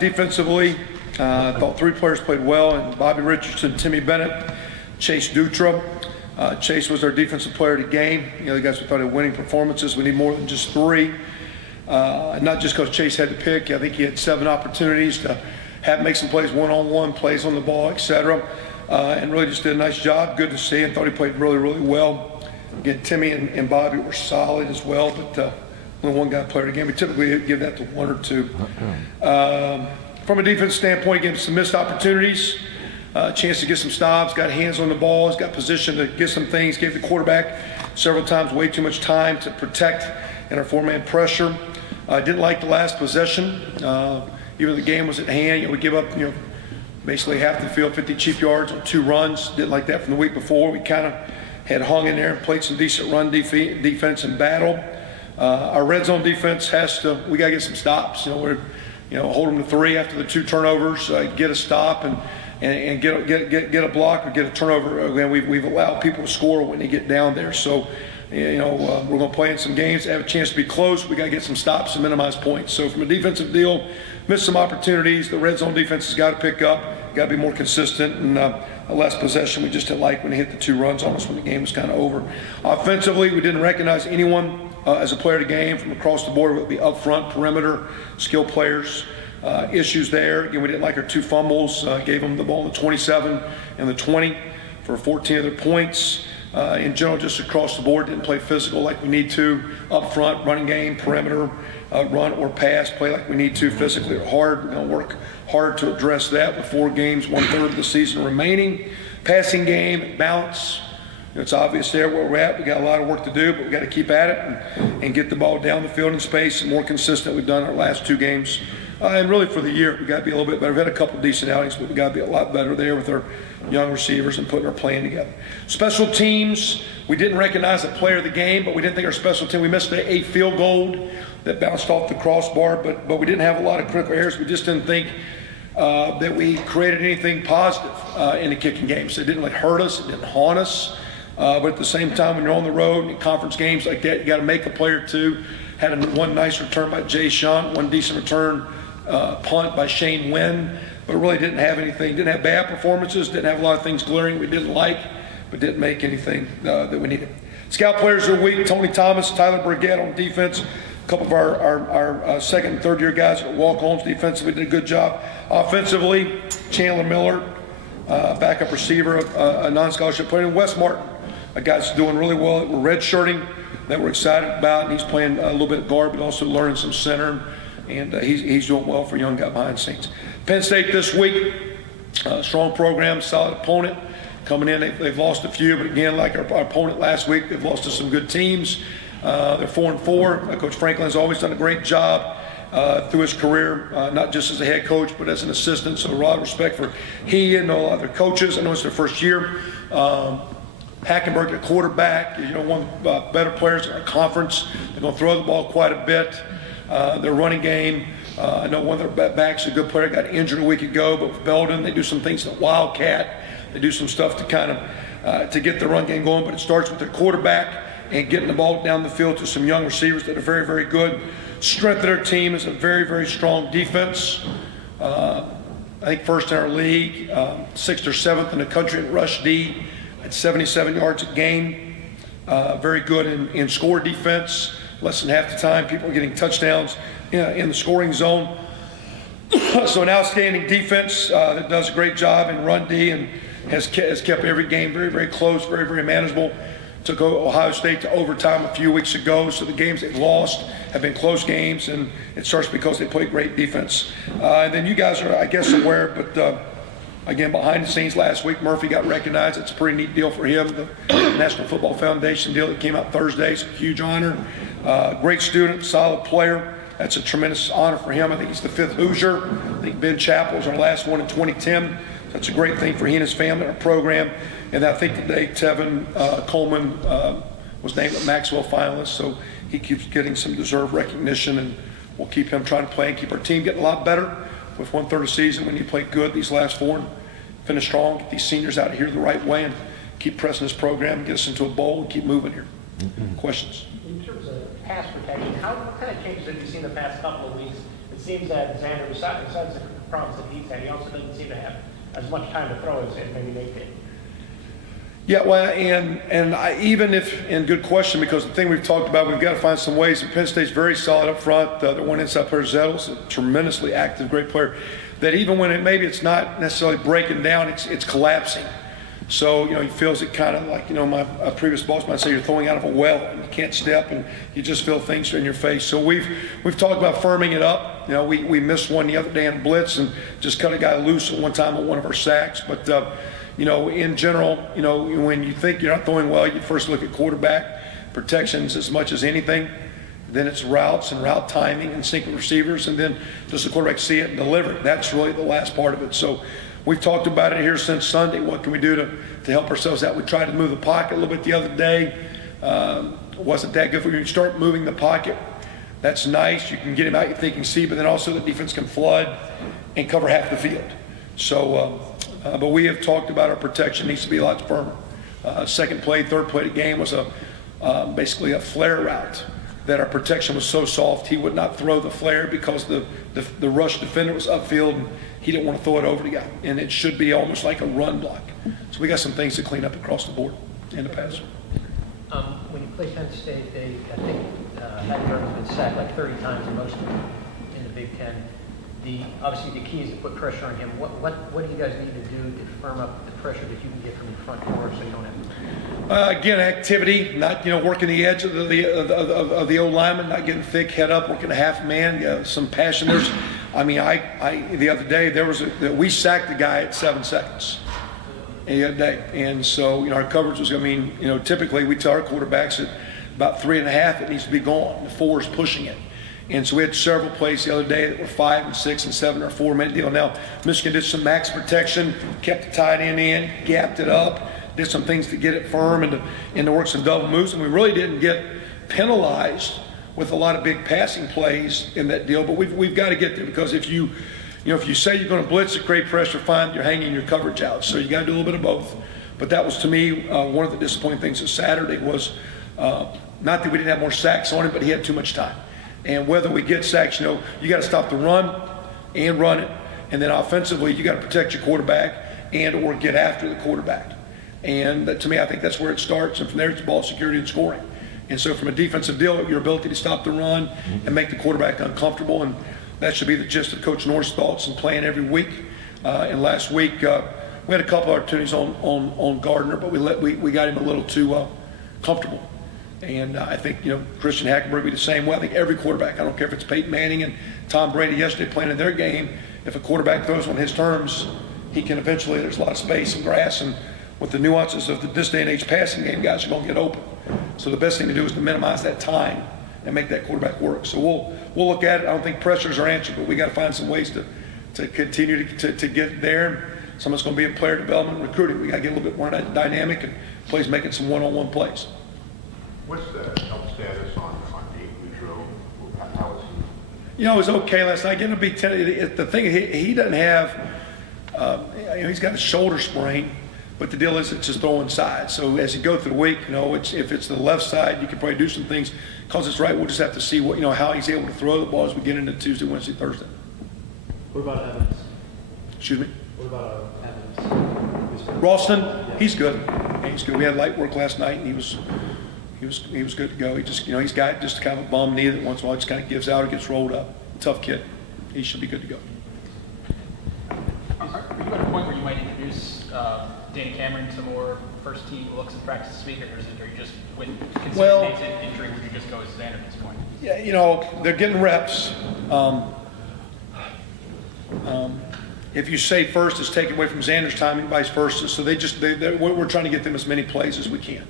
Defensively, I thought three players played well, and Bobby Richardson, Timmy Bennett, Chase Dutra. Chase was our defensive player of the game. You know, the guys we thought had winning performances. We need more than just three. Not just because Chase had to pick. I think he had 7 opportunities to make some plays one-on-one, plays on the ball, etc. And really just did a nice job. Good to see him. Thought he played really, really well. Again, Timmy and Bobby were solid as well, but only one guy player of the game. We typically give that to 1 or 2. From a defense standpoint, again, some missed opportunities. Chance to get some stops, got hands on the ball, has got position to get some things, gave the quarterback several times way too much time to protect in our 4-man pressure. Didn't like the last possession. Even the game was at hand, we give up, basically half the field, 50 cheap yards on 2 runs. Didn't like that from the week before. We kind of had hung in there and played some decent run defense and battle. Our red zone defense we got to get some stops. Hold them to 3 after the 2 turnovers, get a stop and get a block or get a turnover. Again, we've allowed people to score when they get down there. So, we're going to play in some games, have a chance to be close. We got to get some stops and minimize points. So from a defensive deal, missed some opportunities. The red zone defense has got to pick up, got to be more consistent, and a less possession we just didn't like when they hit the 2 runs on us when the game was kind of over. Offensively, we didn't recognize anyone as a player of the game from across the board. It would be up front, perimeter, skill players. Issues there. Again, we didn't like our 2 fumbles. Gave them the ball in the 27 and the 20 for 14 of their points. In general, just across the board, didn't play physical like we need to. Up front, running game, perimeter, run or pass, play like we need to physically or hard. We're going to work hard to address that with 4 games, 1/3 of the season remaining. Passing game, balance. It's obvious there where we're at. We got a lot of work to do, but we got to keep at it and get the ball down the field in space and more consistent. We've done our last 2 games. And really for the year, we got to be a little bit better. We've had a couple of decent outings, but we got to be a lot better there with our young receivers and putting our plan together. Special teams, we didn't recognize the player of the game, but we didn't think our special team. We missed a field goal that bounced off the crossbar, but we didn't have a lot of critical errors. We just didn't think that we created anything positive in the kicking game. So it didn't really hurt us, it didn't haunt us. But at the same time, when you're on the road in conference games like that, you got to make a play or 2. Had one nice return by Jay Shunt, one decent return punt by Shane Wynn, but really didn't have anything, didn't have bad performances, didn't have a lot of things glaring we didn't like, but didn't make anything that we needed. Scout players of the week, Tony Thomas, Tyler Burgett on defense. A couple of our second and third year guys at walk-ons defensively did a good job. Offensively, Chandler Miller, backup receiver, a non-scholarship player, and Wes Martin, a guy that's doing really well. We're redshirting that we're excited about, and he's playing a little bit of guard, but also learning some center. And he's doing well for a young guy behind the scenes. Penn State this week, strong program, solid opponent. Coming in, they've lost a few, but again, like our opponent last week, they've lost to some good teams. They're 4-4. Coach Franklin's always done a great job through his career, not just as a head coach, but as an assistant. So a lot of respect for he and all other coaches. I know it's their first year. Hackenberg, the quarterback, one of the better players in our conference. They're going to throw the ball quite a bit. Their running game, I know one of their backs, a good player, got injured a week ago, but with Belden, they do some things at Wildcat. They do some stuff to kind of to get the run game going, but it starts with their quarterback and getting the ball down the field to some young receivers that are very, very good. Strength of their team is a very, very strong defense. I think first in our league, 6th or 7th in the country in rush D at 77 yards a game. Very good in score defense. Less than half the time, people are getting touchdowns in the scoring zone. So an outstanding defense that does a great job in run D and has kept every game very, very close, very, very manageable. Took Ohio State to overtime a few weeks ago, so the games they've lost have been close games, and it starts because they play great defense. And then you guys are, I guess, aware, but again, behind the scenes last week, Murphy got recognized. It's a pretty neat deal for him. The National Football Foundation deal that came out Thursday. It's a huge honor. Great student, solid player. That's a tremendous honor for him. I think he's the 5th Hoosier. I think Ben Chappell was our last one in 2010. That's a great thing for he and his family and our program. And I think today Tevin Coleman was named a Maxwell finalist, so he keeps getting some deserved recognition, and we'll keep him trying to play and keep our team getting a lot better. With 1/3 of the season, when you play good these last 4 and finish strong, get these seniors out of here the right way, and keep pressing this program, get us into a bowl, and keep moving here. Questions? In terms of pass protection, what kind of changes have you seen the past couple of weeks? It seems that Xander, besides the problems that he's had, he also doesn't seem to have as much time to throw as maybe Nate did. Yeah, well, and even if, and good question, because the thing we've talked about, we've got to find some ways. Penn State's very solid up front. The one inside player, Zettle's a tremendously active, great player. That even when maybe it's not necessarily breaking down, it's collapsing. So, he feels it kind of like, my previous boss might say you're throwing out of a well and you can't step and you just feel things in your face. So we've talked about firming it up. We missed one the other day in blitz and just cut a guy loose at one time on one of our sacks. But, in general, when you think you're not throwing well, you first look at quarterback protections as much as anything. Then it's routes and route timing and syncing receivers. And then does the quarterback see it and deliver it? That's really the last part of it. So we've talked about it here since Sunday. What can we do to help ourselves out? We tried to move the pocket a little bit the other day. Wasn't that good for you. You start moving the pocket. That's nice. You can get him out you think you can see, but then also the defense can flood and cover half the field. So, but we have talked about our protection needs to be a lot firmer. Second play, third play of the game was basically a flare route that our protection was so soft he would not throw the flare because the rush defender was upfield and he didn't want to throw it over the guy. And it should be almost like a run block. So we got some things to clean up across the board in the pass. When you play Penn State, they, I think, had been sacked like 30 times, the most in the Big Ten. Obviously, the key is to put pressure on him. What do you guys need to do to firm up the pressure that you can get from the front door so you don't have to? Again, activity, not working the edge of the O lineman, not getting thick, head up, working a half man, some passion. There's, I the other day we sacked the guy at 7 seconds. The other day, and so our coverage was. Typically we tell our quarterbacks at about 3.5 it needs to be gone. The 4 is pushing it. And so we had several plays the other day that were 5 and 6 and 7 or 4-minute deal. Now, Michigan did some max protection, kept the tight end in, gapped it up, did some things to get it firm and to work some double moves. And we really didn't get penalized with a lot of big passing plays in that deal. But we've got to get there because if you say you're going to blitz at great pressure, fine, you're hanging your coverage out. So you got to do a little bit of both. But that was, to me, one of the disappointing things this Saturday was not that we didn't have more sacks on him, but he had too much time. And whether we get sacks, you got to stop the run and run it. And then offensively, you got to protect your quarterback and or get after the quarterback. And to me, I think that's where it starts. And from there, it's ball security and scoring. And so from a defensive deal, your ability to stop the run and make the quarterback uncomfortable. And that should be the gist of Coach North's thoughts and playing every week. And last week, we had a couple of opportunities on Gardner, but we got him a little too comfortable. And I think, Christian Hackenberg will be the same way. I think every quarterback, I don't care if it's Peyton Manning and Tom Brady yesterday playing in their game, if a quarterback throws on his terms, he can eventually, there's a lot of space and grass, and with the nuances of this day and age passing game, guys are going to get open. So the best thing to do is to minimize that time and make that quarterback work. So we'll look at it. I don't think pressures are answered, but we got to find some ways to continue to get there. Some of it's going to be in player development and recruiting. We got to get a little bit more dynamic and plays making some one-on-one plays. What's the health status on Nate Boudreaux? How is he? It was okay last night. Getting a Big Ten. The thing he doesn't have. He's got a shoulder sprain, but the deal is it's just throwing sides. So as you go through the week, if it's the left side, you can probably do some things. Because it's right, we'll just have to see how he's able to throw the ball as we get into Tuesday, Wednesday, Thursday. What about Evans? Excuse me. What about Evans? Ralston, yeah. He's good. He's good. We had light work last night, and he was good to go. He just, he's got just kind of a bum knee that once in a while just kind of gives out or gets rolled up. Tough kid. He should be good to go. Are you at a point where you might introduce Danny Cameron to more first team looks and practice this week, or are you just considering Nate's injury, would you just go with Xander at this point? Yeah, they're getting reps. If you say first, it's taken away from Xander's timing, vice versa. So we're trying to get them as many plays as we can.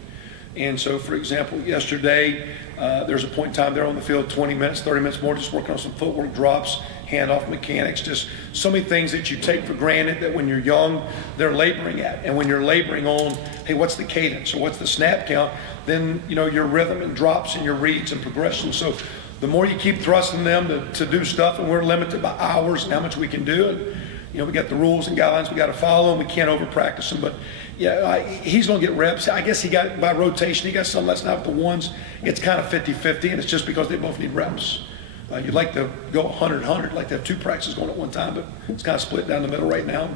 And so, for example, yesterday, there's a point in time they're on the field 20 minutes, 30 minutes more, just working on some footwork drops, handoff mechanics, just so many things that you take for granted that when you're young, they're laboring at. And when you're laboring on, hey, what's the cadence or what's the snap count, then, your rhythm and drops and your reads and progression. So the more you keep thrusting them to do stuff, and we're limited by hours and how much we can do, and, we got the rules and guidelines we got to follow, and we can't over practice them. But yeah, he's going to get reps. I guess he got by rotation. He got some that's not the ones. It's kind of 50-50, and it's just because they both need reps. You'd like to go 100, like to have 2 practices going at one time, but it's kind of split down the middle right now.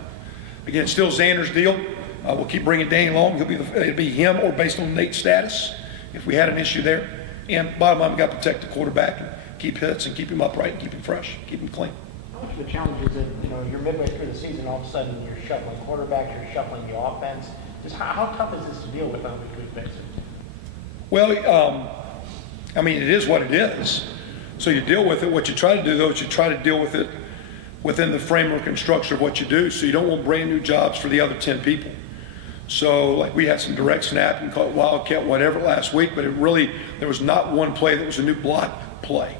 Again, still Xander's deal. We'll keep bringing Danny along. It'll be him or based on Nate's status if we had an issue there. And bottom line, we got to protect the quarterback and keep hits and keep him upright and keep him fresh, keep him clean. How much of a challenge is it, you're midway through the season, all of a sudden you're shuffling quarterback, you're shuffling the offense. Just how tough is this to deal with on a weekly basis? Well, I mean, it is what it is. So you deal with it. What you try to do, though, is you try to deal with it within the framework and structure of what you do. So you don't want brand new jobs for the other 10 people. So like we had some direct snap and call it wildcat, whatever last week, but there was not one play that was a new block play.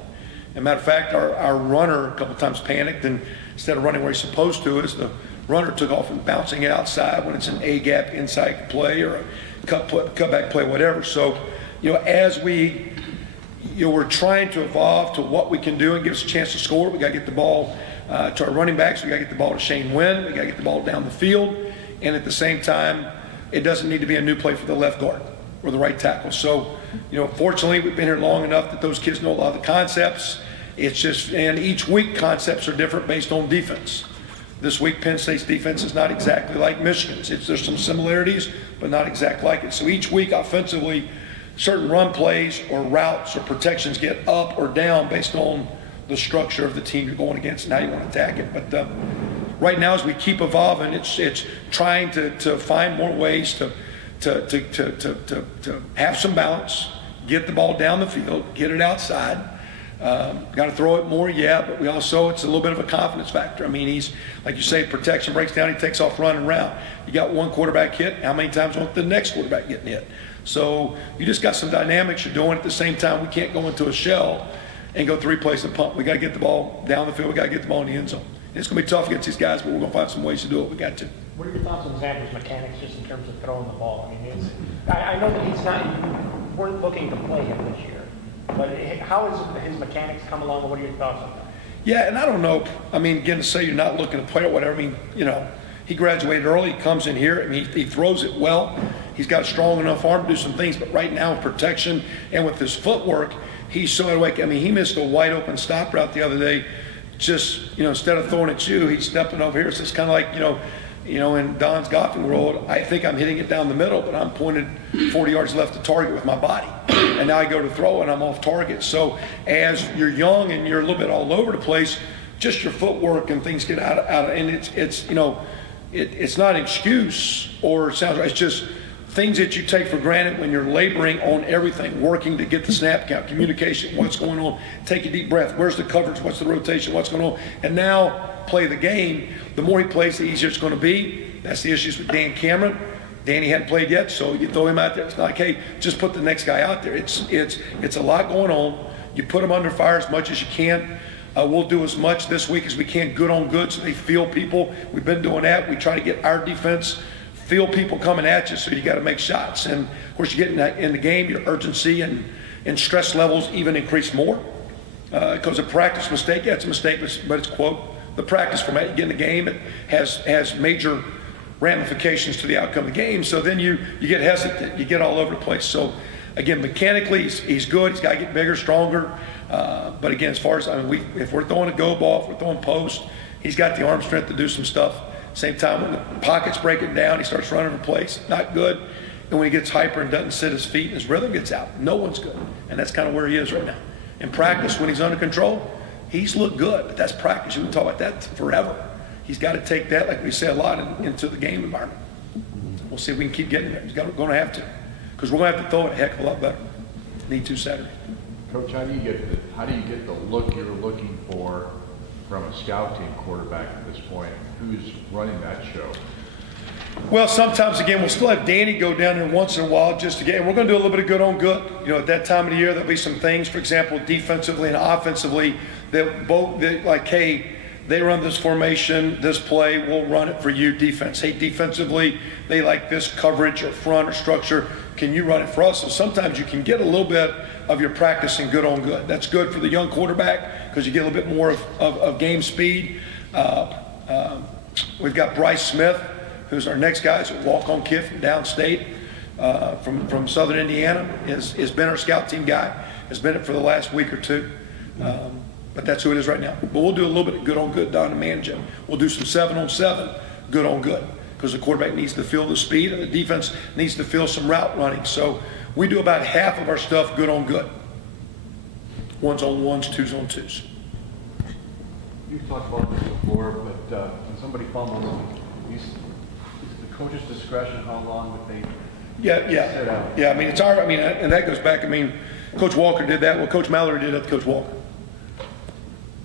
As a matter of fact, our runner a couple times panicked, and instead of running where he's supposed to, is the runner took off and bouncing it outside when it's an A-gap inside play or a cutback play, whatever. So, as we're trying to evolve to what we can do and give us a chance to score, we got to get the ball to our running backs. We got to get the ball to Shane Wynn. We got to get the ball down the field. And at the same time, it doesn't need to be a new play for the left guard or the right tackle. So, fortunately, we've been here long enough that those kids know a lot of the concepts. It's just, and each week concepts are different based on defense. This week, Penn State's defense is not exactly like Michigan's. There's some similarities, but not exactly like it. So each week, offensively, certain run plays or routes or protections get up or down based on the structure of the team you're going against and how you want to attack it. But right now, as we keep evolving, it's trying to find more ways to have some balance, get the ball down the field, get it outside. Got to throw it more, yeah, but it's a little bit of a confidence factor. I mean, he's, like you say, protection breaks down, he takes off running around. You got one quarterback hit, how many times won't the next quarterback getting hit? So you just got some dynamics you're doing at the same time. We can't go into a shell and go 3 plays and pump. We got to get the ball down the field, we got to get the ball in the end zone. And it's going to be tough against these guys, but we're going to find some ways to do it. We got to. What are your thoughts on Xander's mechanics just in terms of throwing the ball? I mean, I know that you weren't looking to play him this year, but how has his mechanics come along? What are your thoughts on that? Yeah, and I don't know. I mean, again, to say you're not looking to play or whatever, I mean, he graduated early, he comes in here, I mean, he throws it well. He's got a strong enough arm to do some things, but right now, protection and with his footwork, he's so awake. I mean, he missed a wide open stop route the other day. Just, instead of throwing at you, he's stepping over here. So it's kind of like, in Don's golfing world, I think I'm hitting it down the middle, but I'm pointed 40 yards left to target with my body. And now I go to throw and I'm off target. So as you're young and you're a little bit all over the place, just your footwork and things get out of, and it's not an excuse or sounds right. It's just things that you take for granted when you're laboring on everything, working to get the snap count, communication, what's going on, take a deep breath, where's the coverage, what's the rotation, what's going on, and now play the game. The more he plays, the easier it's going to be. That's the issues with Dan Cameron. Danny hadn't played yet, so you throw him out there. It's not like, hey, just put the next guy out there. It's a lot going on. You put him under fire as much as you can. We'll do as much this week as we can, good on good, so they feel people. We've been doing that. We try to get our defense feel people coming at you, so you got to make shots. And of course, you get in the game, your urgency and stress levels even increase more. Because a practice mistake, yeah, it's a mistake, but it's quote the practice format. You get in the game, it has major ramifications to the outcome of the game. So then you get hesitant, you get all over the place. So again, mechanically, he's good. He's got to get bigger, stronger. But again, as far as if we're throwing a go ball, if we're throwing post, he's got the arm strength to do some stuff. Same time, when the pocket's breaking down, he starts running in place. Not good. And when he gets hyper and doesn't sit his feet and his rhythm gets out, no one's good. And that's kind of where he is right now. In practice, when he's under control, he's looked good. But that's practice. You can talk about that forever. He's got to take that, like we say a lot, into the game environment. We'll see if we can keep getting there. He's going to have to. Because we're going to have to throw it a heck of a lot better. Need to Saturday. Coach, how do you get the look you're looking for from a scout team quarterback at this point? Who's running that show? Well, sometimes, again, we'll still have Danny go down there once in a while just to get, and we're going to do a little bit of good on good. At that time of the year, there'll be some things, for example, defensively and offensively, like, hey, they run this formation, this play, we'll run it for you, defense. Hey, defensively, they like this coverage or front or structure. Can you run it for us? So sometimes you can get a little bit of your practice in good on good. That's good for the young quarterback because you get a little bit more of game speed. We've got Bryce Smith, who's our next guy. He's a walk-on kid from downstate, from Southern Indiana. Has been our scout team guy. Has been it for the last week or two. But that's who it is right now. But we'll do a little bit of good on good down to manage him. We'll do some 7-on-7 good on good because the quarterback needs to feel the speed and the defense needs to feel some route running. So we do about half of our stuff good on good. 1s-on-1s, 2s-on-2s. You've talked about this before, but when somebody fumbles, it's the coach's discretion how long that they sit out. Yeah, I mean, and that goes back, Coach Walker did that. Well, Coach Mallory did that to Coach Walker.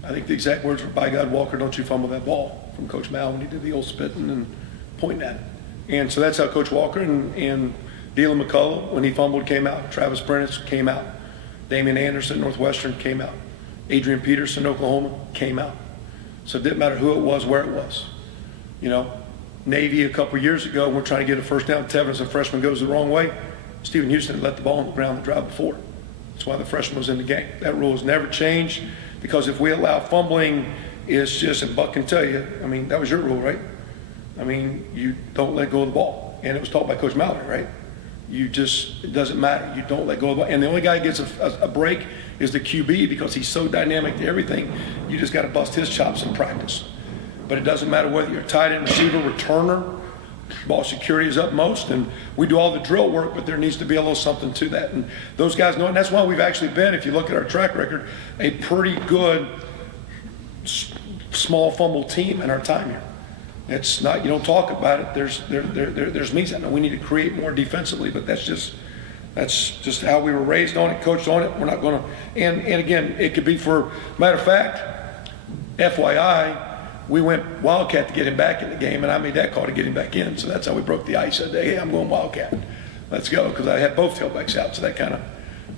I think the exact words were, by God, Walker, don't you fumble that ball, from Coach Mal when he did the old spitting and pointing at it. And so that's how Coach Walker and Dylan McCullough, when he fumbled, came out. Travis Prentice came out. Damian Anderson, Northwestern, came out. Adrian Peterson, Oklahoma, came out. So it didn't matter who it was, where it was. You know, Navy a couple years ago, we're trying to get a first down. Tevin, as a freshman, goes the wrong way. Stephen Houston let the ball on the ground the drive before. That's why the freshman was in the game. That rule has never changed, because if we allow fumbling, it's just, and Buck can tell you, that was your rule, right? You don't let go of the ball. And it was taught by Coach Mallory, right? It doesn't matter. You don't let go of the ball. And the only guy who gets a break is the QB, because he's so dynamic to everything. You just got to bust his chops in practice. But it doesn't matter whether you're a tight end, receiver, returner, ball security is upmost, and we do all the drill work, but there needs to be a little something to that. And those guys know, and that's why we've actually been, if you look at our track record, a pretty good small fumble team in our time here. It's not, you don't talk about it. There's means. I know we need to create more defensively, but that's just how we were raised on it, coached on it. We're not going to, and again, it could be for, matter of fact, FYI, we went Wildcat to get him back in the game, and I made that call to get him back in. So that's how we broke the ice that day. Hey, I'm going Wildcat. Let's go, because I had both tailbacks out. So that kind of,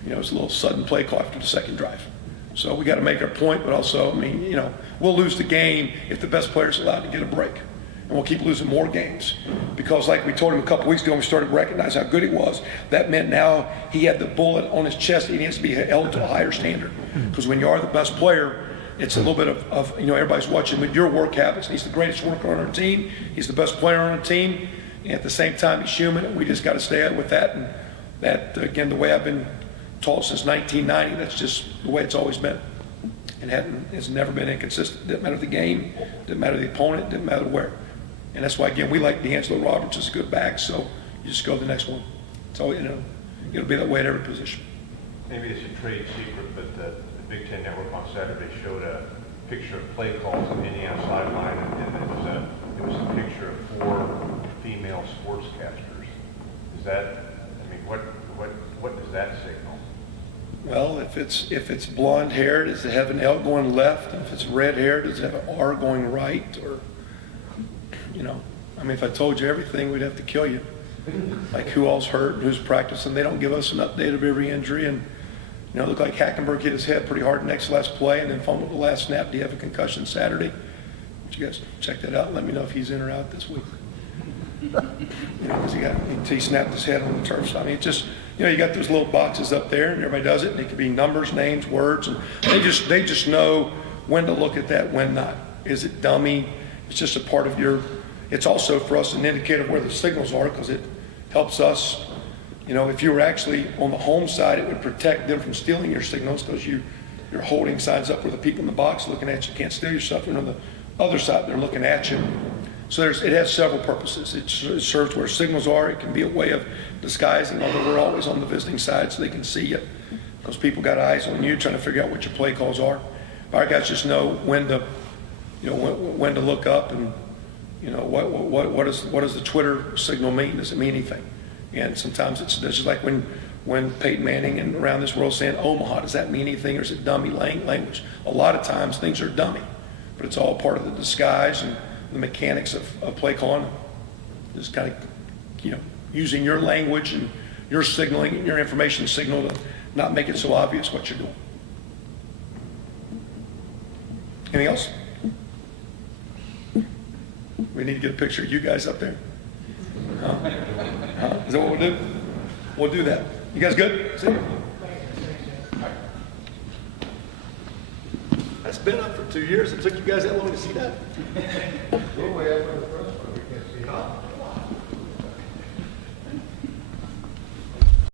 it was a little sudden play call after the second drive. So we got to make our point, but also, we'll lose the game if the best player's allowed to get a break. And we'll keep losing more games, because like we told him a couple weeks ago when we started to recognize how good he was, that meant now he had the bullet on his chest. He needs to be held to a higher standard, because when you are the best player, it's a little bit of everybody's watching with your work habits. He's the greatest worker on our team. He's the best player on our team. And at the same time, he's human, and we just got to stay out with that. And that, again, the way I've been taught since 1990, that's just the way it's always been. And it's never been inconsistent. Didn't matter the game, didn't matter the opponent, didn't matter where. And that's why, again, we like D'Angelo Roberts as a good back, so you just go to the next one. So, it'll be that way at every position. Maybe it's a trade secret, but the Big Ten Network on Saturday showed a picture of play calls on the Indiana sideline, and it was a picture of 4 female sportscasters. Is that, what does that signal? Well, if it's blonde haired, does it have an L going left? If it's red haired, does it have an R going right? Or, if I told you everything, we'd have to kill you. Like who all's hurt and who's practicing. They don't give us an update of every injury. And, it looked like Hackenberg hit his head pretty hard next last play and then fumbled the last snap. Do you have a concussion Saturday? Would you guys check that out and let me know if he's in or out this week? Because he snapped his head on the turf. So, it's just, you got those little boxes up there, and everybody does it, and it could be numbers, names, words, and they just know when to look at that, when not. Is it dummy? It's just a part of it's also for us an indicator of where the signals are, because it helps us. If you were actually on the home side, it would protect them from stealing your signals, because you're holding signs up where the people in the box looking at you can't steal your stuff, and on the other side, they're looking at you. So it has several purposes. It serves where signals are. It can be a way of disguising, although we're always on the visiting side so they can see you, because people got eyes on you trying to figure out what your play calls are. Our guys just know when to look up, and what does the Twitter signal mean? Does it mean anything? And sometimes it's just like when Peyton Manning and around this world saying Omaha, does that mean anything, or is it dummy language? A lot of times things are dummy, but it's all part of the disguise and the mechanics of play calling. Just kind of, using your language and your signaling and your information signal to not make it so obvious what you're doing. Anything else? We need to get a picture of you guys up there. Is that what we'll do? We'll do that. You guys good? See you. That's been up for 2 years. It took you guys that long to see that? We're way up in the front, but we can't see.